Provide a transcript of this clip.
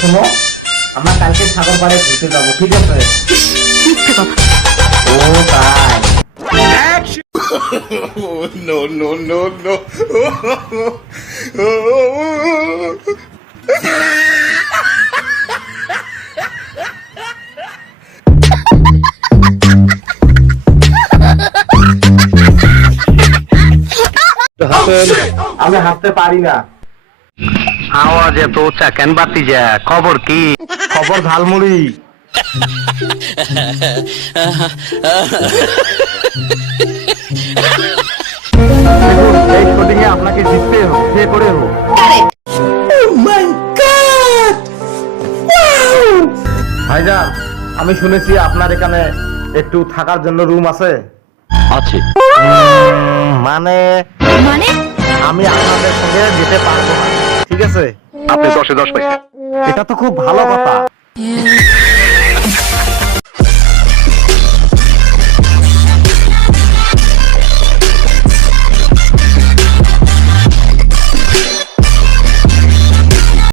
শোনো, আমরা কালকে সাগর পাড়ে ঘুরতে যাবো, ঠিক আছে? মিথ্যে কথা। ও তাই? No, no, no, no. আমি হাঁটতে পারি না। আওয়াজ এত উঁচা কেন বাতি যা? খবর কি? খবর ঝালমুড়ি। দেখুন, এই শুটিং এ আপনাকে জিততে হোক, যে করে হোক। ভাইজান, আমি শুনেছি আপনার এখানে একটু থাকার জন্য রুম আছে। আছে। মানে মানে আমি আপনাদের সঙ্গে যেতে পারবো না, ঠিক আছে? আপনি 10-এ 10 পাইছেন। এটা তো খুব ভালো কথা।